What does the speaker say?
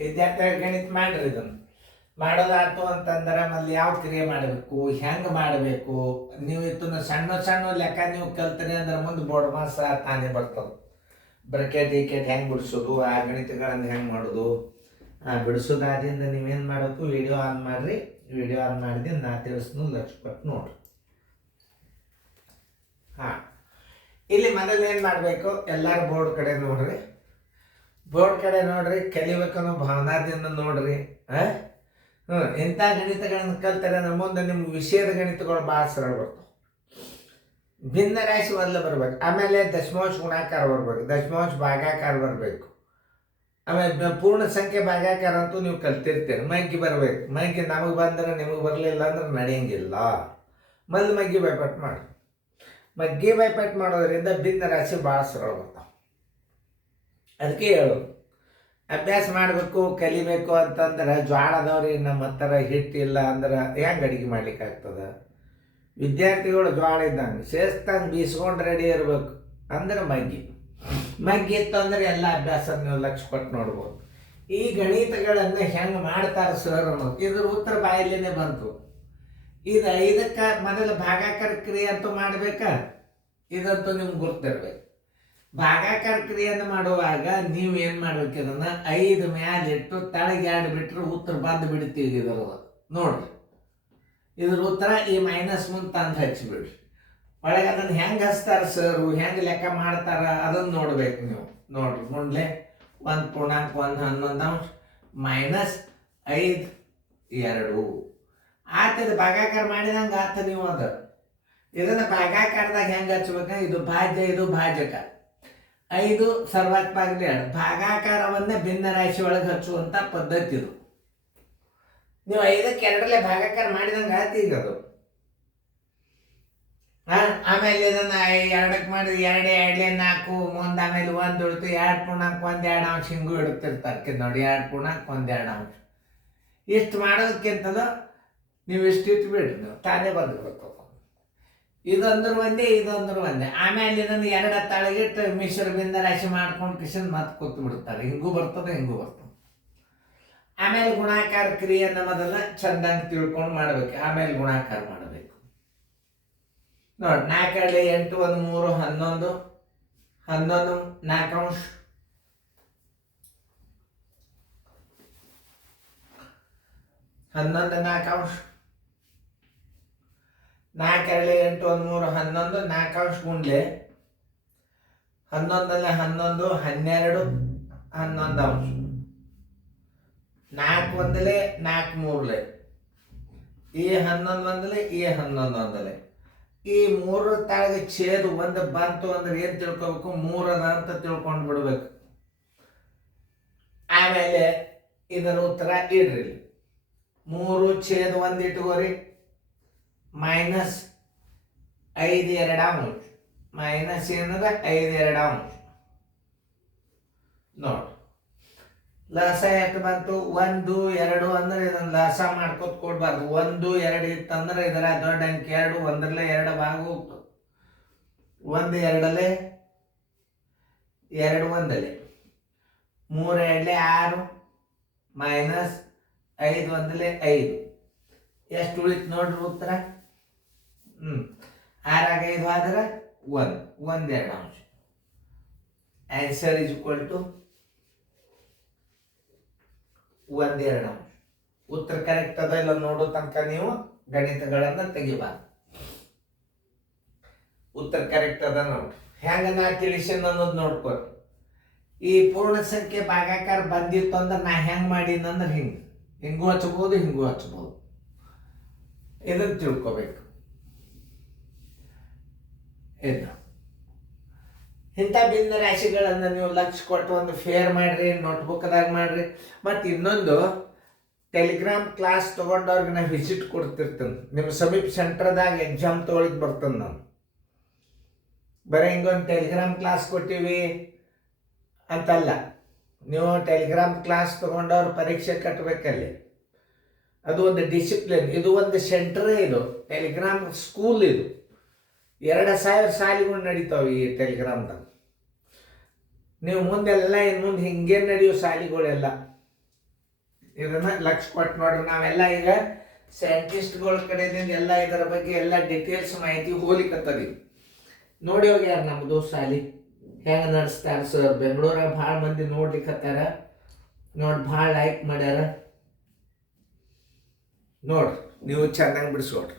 ವಿದ್ಯಾರ್ಥಿಗಳು ಗಣಿತ ಮಾಡ್ರಿ ಇದನ್ನು ಮಾಡೋದಾಯ್ತು ಅಂತಂದ್ರೆ ಮೊದಲು ಯಾವ ಕ್ರಿಯೆ ಮಾಡಬೇಕು, ಹೆಂಗೆ ಮಾಡಬೇಕು, ನೀವು ಇದನ್ನ ಸಣ್ಣ ಸಣ್ಣ ಲೆಕ್ಕ ನೀವು ಕಲ್ತ್ರಿ ಅಂದ್ರೆ ಮುಂದೆ ಬೋರ್ಡ್ ಮಾಸ ತಾನೇ ಬರ್ತದೆ. ಬ್ರಕೆಟ್ ಗಿಕೆಟ್ ಹೆಂಗೆ ಬಿಡಿಸೋದು, ಆ ಗಣಿತಗಳನ್ನು ಹೆಂಗೆ ಮಾಡೋದು, ಬಿಡಿಸೋದಾದ್ರಿಂದ ನೀವೇನು ಮಾಡಬೇಕು, ವಿಡಿಯೋ ಆನ್ ಮಾಡಿರಿ. ವಿಡಿಯೋ ಆನ್ ಮಾಡಿದ್ರೆ ನಾ ತಿಳಿಸ್ನು ಲಕ್ಷ ಕೊಟ್ಟು ನೋಡ್ರಿ. ಹಾಂ, ಇಲ್ಲಿ ಮೊದಲು ಏನು ಮಾಡಬೇಕು, ಎಲ್ಲರೂ ಬೋರ್ಡ್ ಕಡೆ ನೋಡ್ರಿ. ಬೋರ್ಡ್ ಕಡೆ ನೋಡ್ರಿ, ಕಲಿಬೇಕನ್ನೋ ಭಾವನಾದಿಂದ ನೋಡ್ರಿ. ಇಂಥ ಗಣಿತಗಳನ್ನು ಕಲ್ತಾರೆ ಅಂದ್ರೆ ಮುಂದೆ ನಿಮ್ಗೆ ವಿಷಯದ ಗಣಿತಗಳು ಭಾಳ ಸರಳ ಬರ್ತಾವೆ. ಭಿನ್ನ ರಾಶಿ ಮೊದಲು ಬರ್ಬೇಕು, ಆಮೇಲೆ ದಶಮಾಂಶ ಗುಣಾಕಾರ ಬರ್ಬೇಕು, ದಶಮಾಂಶ ಭಾಗಾಕಾರ ಬರಬೇಕು, ಆಮೇಲೆ ಪೂರ್ಣ ಸಂಖ್ಯೆ ಭಾಗಾಕಾರ ಅಂತೂ ನೀವು ಕಲ್ತಿರ್ತೀರಿ. ಮಗ್ಗಿ ಬರಬೇಕು, ಮಗ್ಗಿ ನಮಗೆ ಬಂದ್ರೆ ನಿಮಗೆ ಬರಲಿಲ್ಲ ಅಂದ್ರೆ ನಡೆಯಂಗಿಲ್ಲ. ಮೊದಲು ಮಗ್ಗಿ ಬೈಪಾಟ್ ಮಾಡಿ. ಮಗ್ಗಿ ಬೈಪಾಟ್ ಮಾಡೋದ್ರಿಂದ ಭಿನ್ನ ರಾಶಿ ಭಾಳ ಸರಳ ಬರ್ತಾವೆ. ಅದಕ್ಕೆ ಹೇಳೋದು, ಅಭ್ಯಾಸ ಮಾಡಬೇಕು, ಕಲಿಬೇಕು ಅಂತಂದ್ರೆ ಜ್ವಾಳದವ್ರಿಗೆ ನಮ್ಮ ಹತ್ರ ಹಿಟ್ಟಿಲ್ಲ ಅಂದ್ರೆ ಹೆಂಗೆ ಅಡುಗೆ ಮಾಡ್ಲಿಕ್ಕೆ ಆಗ್ತದೆ? ವಿದ್ಯಾರ್ಥಿಗಳು ಜ್ವಾಳ ಇದ್ದಂಗೆ ಸೇಸ್ತಂಗೆ ಬೀಸ್ಕೊಂಡು ರೆಡಿ ಇರಬೇಕು. ಅಂದ್ರೆ ಮಗ್ಗಿ ಇತ್ತು ಅಂದ್ರೆ ಎಲ್ಲ ಅಭ್ಯಾಸ ನೀವು ಲಕ್ಷ ಕೊಟ್ಟು ನೋಡ್ಬೋದು. ಈ ಗಣಿತಗಳನ್ನು ಹೆಂಗೆ ಮಾಡ್ತಾರೆ ಸರ್ ಅನ್ನೋದು ಇದ್ರ ಉತ್ತರ ಬಾಯಲ್ಲೇ ಬಂತು. ಇದು ಇದಕ್ಕೆ ಮೊದಲು ಭಾಗಾಕಾರ ಕ್ರಿಯೆ ಅಂತೂ ಮಾಡಬೇಕಾ? ಇದಂತೂ ನಿಮ್ಗೆ ಗುರ್ತಿರ್ಬೇಕು. ಭಾಗಾಕಾರ ಕ್ರಿಯೆಯನ್ನು ಮಾಡುವಾಗ ನೀವು ಏನು ಮಾಡ್ಬೇಕು, ಇದನ್ನು 5 ಮ್ಯಾಲಿಟ್ಟು ತಳಗೆ 2 ಬಿಟ್ಟರೆ ಉತ್ತರ ಬಂದು ಬಿಡ್ತೀವಿ. ಇದರದ ನೋಡ್ರಿ, ಇದ್ರ ಉತ್ತರ ಈ ಮೈನಸ್ ಮುಂದೆ ತಂದು ಹಚ್ಚಿಬಿಡ್ರಿ. ಒಳಗೆ ಅದನ್ನು ಹೆಂಗೆ ಹಚ್ತಾರೆ ಸರು, ಹೆಂಗೆ ಲೆಕ್ಕ ಮಾಡ್ತಾರ ಅದನ್ನು ನೋಡ್ಬೇಕು ನೀವು. ನೋಡ್ರಿ, ಮುಂದೆ 1.1 ಮೈನಸ್ 5 2 ಆತದ ಭಾಗಾಕಾರ ಮಾಡಿದಂಗೆ ಆತ. ನೀವು ಇದನ್ನು ಭಾಗಾಕಾರದಾಗ ಹೆಂಗೆ ಹಚ್ಬೇಕ? ಇದು ಭಾಜ್ಯ, ಇದು ಭಾಜಕ. 5 ಸರ್ವಾತ್ಮಕ 2 ಭಾಗಾಕಾರವನ್ನೇ ಭಿನ್ನ ರಾಶಿ ಒಳಗೆ ಹಚ್ಚುವಂಥ ಪದ್ಧತಿ ಇದು. ನೀವು 5ಕ್ಕೆ 2 ಭಾಗಾಕಾರ ಮಾಡಿದಂಗೆ ಆಯ್ತು ಈಗ ಅದು. ಆಮೇಲೆ ಇದನ್ನು 2ಕ್ಕೆ ಮಾಡಿದ್ರೆ 2 2 4 ಮುಂದೆ ಆಮೇಲೆ 1 ಉಳಿತು. 2.1 ಹಿಂಗೂ ಇಡ್ತಿರ್ತಾರೆ ನೋಡಿ. 2.1 ಇಷ್ಟು ಮಾಡೋದಕ್ಕಿಂತದ ನೀವು ಇಷ್ಟು ಇಟ್ಬಿಡ್ರಿ, ನೀವು ತಾನೇ ಬಂದ್ಬಿಡ್ತದೆ. ಇದೊಂದ್ರ ಒಂದೇ, ಇದೊಂದ್ರ ಒಂದೇ. ಆಮೇಲೆ ಇದನ್ನು 2 ತಳಗಿಟ್ಟು ಮಿಶ್ರ ಭಿನ್ನ ರಾಶಿ ಮಾಡ್ಕೊಂಡು ಕಿಶನ್ ಮತ್ತೆ ಕೂತು ಬಿಡ್ತಾರೆ. ಹಿಂಗೂ ಬರ್ತದೆ, ಹಿಂಗೂ ಬರ್ತದೆ. ಆಮೇಲೆ ಗುಣಾಕಾರ ಕ್ರಿಯೆಯನ್ನು ಮೊದಲ ಚಂದಂಗೆ ತಿಳ್ಕೊಂಡು ಮಾಡ್ಬೇಕು, ಆಮೇಲೆ ಗುಣಾಕಾರ ಮಾಡಬೇಕು. ನೋಡಿ, 4 2 8 1 3 11 11 4 ಅಂಶ 11 4 ಅಂಶ 4 2 8 1 3 11 4 ಅಂಶ ಗುಂಡ್ಲೆ 11 11 12 11 ಅಂಶ 4 1 4 3 ಈ 11 1 ಈ 11 1. ಈ 3 ತಾಳಿಗೆ ಛೇದ 1 ಬಂತು ಅಂದ್ರೆ ಏನು ತಿಳ್ಕೊಬೇಕು? 3 ಅದ ಅಂತ ತಿಳ್ಕೊಂಡು ಬಿಡ್ಬೇಕು. ಆಮೇಲೆ ಇದರ ಉತ್ತರ ಇಡ್ರಿ. 3 ಛೇದ 1 ಇಟ್ಕೋರಿ. ಮೈನಸ್ 5 2 ಅಂಶ. ಮೈನಸ್ ಏನದ 5 2 ಅಂಶ. ನೋಡಿ, ಲಸ ಎಷ್ಟು ಬಂತು? 1 2 ಅಂದ್ರೆ ಇದನ್ನು ಲಸ ಮಾಡ್ಕೊತ ಕೊಡ್ಬಾರ್ದು. 1 2 ಇತ್ತಂದ್ರೆ ಇದರ ದೊಡ್ಡ ಅಂಕಿ 2 1 2 ಭಾಗ ಹೋಗ್ತದೆ. 1 2 2 1 3 2 6 ಮೈನಸ್ 5 1 5 ಎಷ್ಟು ಉಳಿತು ನೋಡ್ರಿ ಉತ್ತರ? 6 5 ಆದ್ರೆ 1 1 2 ಅಂಶ. ಆನ್ಸರ್ ಇಸ್ ಈಕ್ವಲ್ ಟು 1 2 ಅಂಶ. ಉತ್ತರ ಕರೆಕ್ಟ್ ಅದ ಇಲ್ಲ ನೋಡೋ ತನಕ ನೀವು ಗಣಿತಗಳನ್ನು ತೆಗಿಬಾರ್ದು. ಉತ್ತರ ಕರೆಕ್ಟ್ ಅದ ನೋಡ್ರಿ. ಹೆಂಗ ನಾ ತಿಳಿಸೇನ ಅನ್ನೋದು ನೋಡ್ಕೊರಿ. ಈ ಪೂರ್ಣ ಸಂಖ್ಯೆ ಭಾಗಾಕಾರ ಬಂದಿತ್ತು ಅಂದ್ರೆ ನಾ ಹೆಂಗ್ ಮಾಡೀನಂದ್ರೆ ಹಿಂಗೂ ಹಚ್ಬೋದು, ಹಿಂಗೂ ಹಚ್ಬೋದು. ಇದನ್ನು ತಿಳ್ಕೊಬೇಕು. ಇಂಥ ಭಿನ್ನ ರಾಶಿಗಳನ್ನು ನೀವು ಲಕ್ಷ ಕೊಟ್ಟು ಒಂದು ಫೇರ್ ಮಾಡ್ರಿ, ನೋಟ್ಬುಕ್ದಾಗ ಮಾಡ್ರಿ. ಮತ್ತು ಇನ್ನೊಂದು, ಟೆಲಿಗ್ರಾಮ್ ಕ್ಲಾಸ್ ತೊಗೊಂಡವ್ರಿಗೆ ನಾನು ವಿಸಿಟ್ ಕೊಡ್ತಿರ್ತೇನೆ. ನಿಮ್ಮ ಸಮೀಪ ಸೆಂಟ್ರದಾಗ ಎಕ್ಸಾಮ್ ತೊಗೊಳಿಕ್ ಬರ್ತೇನೆ ನಾನು. ಬರೀ ಹಿಂಗೊಂದು ಟೆಲಿಗ್ರಾಮ್ ಕ್ಲಾಸ್ ಕೊಟ್ಟಿವಿ ಅಂತಲ್ಲ. ನೀವು ಟೆಲಿಗ್ರಾಮ್ ಕ್ಲಾಸ್ ತೊಗೊಂಡವ್ರು ಪರೀಕ್ಷೆ ಕಟ್ಟಬೇಕಲ್ಲಿ. ಅದು ಒಂದು ಡಿಸಿಪ್ಲಿನ್. ಇದು ಒಂದು ಸೆಂಟ್ರೇ. ಇದು ಟೆಲಿಗ್ರಾಮ್ ಸ್ಕೂಲ್. ಇದು 2000 ಸಾಲಿಗಳು ನಡೀತಾವೆ ಈ ಟೆಲಿಗ್ರಾಮ್ದಾಗ. ನೀವು ಮುಂದೆಲ್ಲ ಇನ್ನು ಮುಂದೆ ಹಿಂಗೆ ನಡೆಯೋ ಸಾಲಿಗಳೆಲ್ಲ ಇದನ್ನ ಲಕ್ಷ ಕೊಟ್ಟು ನೋಡ್ರಿ. ನಾವೆಲ್ಲ ಈಗ ಸೈಂಟಿಸ್ಟ್ಗಳ ಕಡೆಯಿಂದ ಎಲ್ಲ ಇದರ ಬಗ್ಗೆ ಎಲ್ಲ ಡಿಟೇಲ್ಸ್ ಮಾಹಿತಿ ಹೋಲಿಕತ್ತದಿ. ನೋಡಿ ಹೋಗ್ಯಾರ ನಮ್ಮ ದೋಸ್ತ ಸಾಲಿ ಹೆಂಗೆ ನಡೆಸ್ತಾರ ಸರ್. ಬೆಂಗಳೂರಾಗ ಭಾಳ ಮಂದಿ ನೋಡ್ಲಿಕ್ಕತ್ತಾರ ನೋಡಿ, ಭಾಳ ಲೈಕ್ ಮಾಡ್ಯಾರ. ನೋಡ್ರಿ ನೀವು ಚೆನ್ನಾಗಿ ಬಿಡಿಸ್ಕೊಡ್ರಿ.